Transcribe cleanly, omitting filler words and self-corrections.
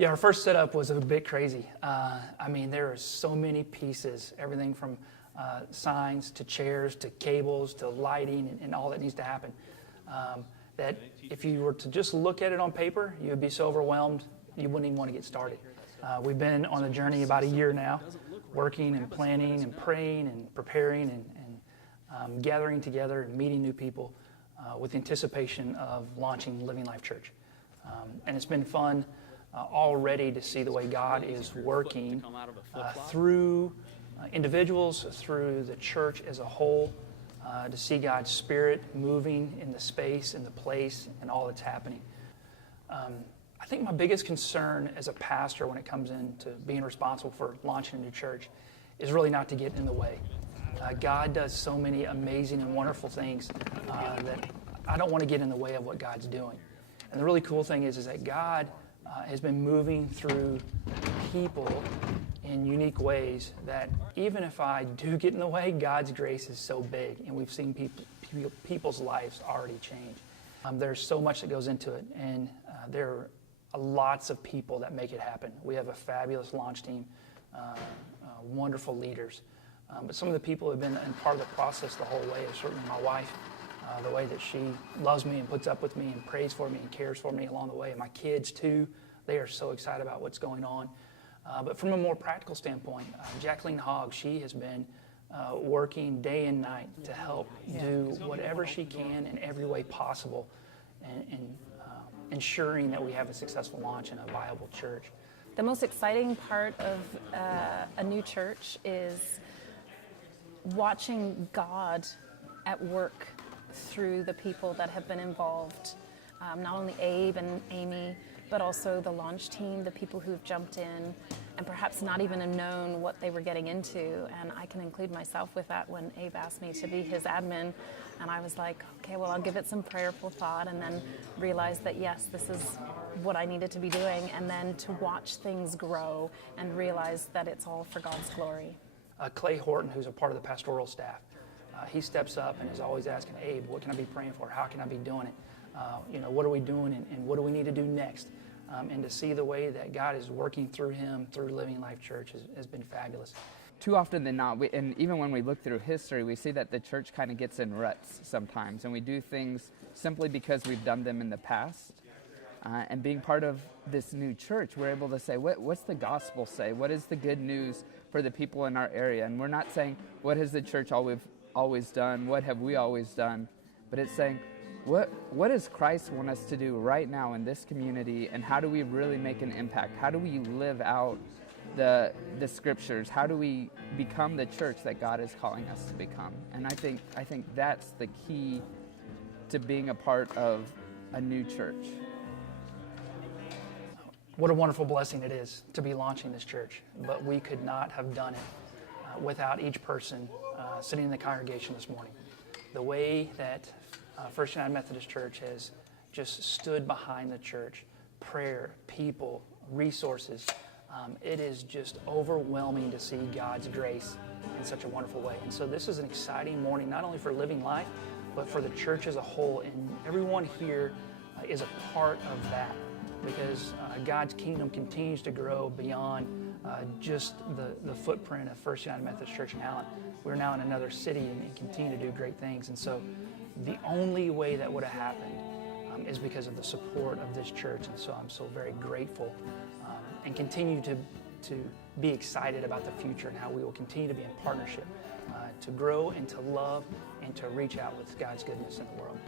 Yeah, our first setup was a bit crazy. I mean, there are so many pieces, everything from signs to chairs to cables to lighting and all that needs to happen. That if you were to just look at it on paper, you would be so overwhelmed you wouldn't even want to get started. We've been on the journey about a year now, working and planning and praying and preparing and gathering together and meeting new people with anticipation of launching Living Life Church. And it's been fun already to see the way God is working through individuals, through the church as a whole, to see God's Spirit moving in the space and the place and all that's happening. I think my biggest concern as a pastor when it comes into being responsible for launching a new church is really not to get in the way. God does so many amazing and wonderful things that I don't want to get in the way of what God's doing. And the really cool thing is that God has been moving through people in unique ways that even if I do get in the way, God's grace is so big, and we've seen people's lives already change. There's so much that goes into it, and there are lots of people that make it happen. We have a fabulous launch team, wonderful leaders. But some of the people who have been part of the process the whole way are certainly my wife, the way that she loves me and puts up with me and prays for me and cares for me along the way. And my kids, too, they are so excited about what's going on. But from a more practical standpoint, Jacqueline Hogg, she has been working day and night to help do whatever she can in every way possible and ensuring that we have a successful launch and a viable church. The most exciting part of a new church is watching God at work through the people that have been involved, not only Abe and Amy, but also the launch team, the people who've jumped in and perhaps not even have known what they were getting into. And I can include myself with that when Abe asked me to be his admin. And I was like, okay, well, I'll give it some prayerful thought, and then realize that, yes, this is what I needed to be doing. And then to watch things grow and realize that it's all for God's glory. Clay Horton, who's a part of the pastoral staff, he steps up and is always asking, Abe, what can I be praying for? How can I be doing it? What are we doing and what do we need to do next? And to see the way that God is working through him, through Living Life Church, has been fabulous. Too often than not, and even when we look through history, we see that the church kind of gets in ruts sometimes, and we do things simply because we've done them in the past. And being part of this new church, we're able to say, what's the gospel say? What is the good news for the people in our area? And we're not saying, what has the church always done? What have we always done? But it's saying, what does Christ want us to do right now in this community, and how do we really make an impact? How do we live out the scriptures? How do we become the church that God is calling us to become? And I think that's the key to being a part of a new church. What a wonderful blessing it is to be launching this church, but we could not have done it without each person sitting in the congregation this morning. The way that First United Methodist Church has just stood behind the church, prayer, people, resources, it is just overwhelming to see God's grace in such a wonderful way. And so this is an exciting morning, not only for Living Life, but for the church as a whole. And everyone here is a part of that, because God's kingdom continues to grow beyond just the footprint of First United Methodist Church in Allen. We're now in another city and continue to do great things. And so the only way that would have happened is because of the support of this church. And so I'm so very grateful and continue to be excited about the future and how we will continue to be in partnership to grow and to love and to reach out with God's goodness in the world.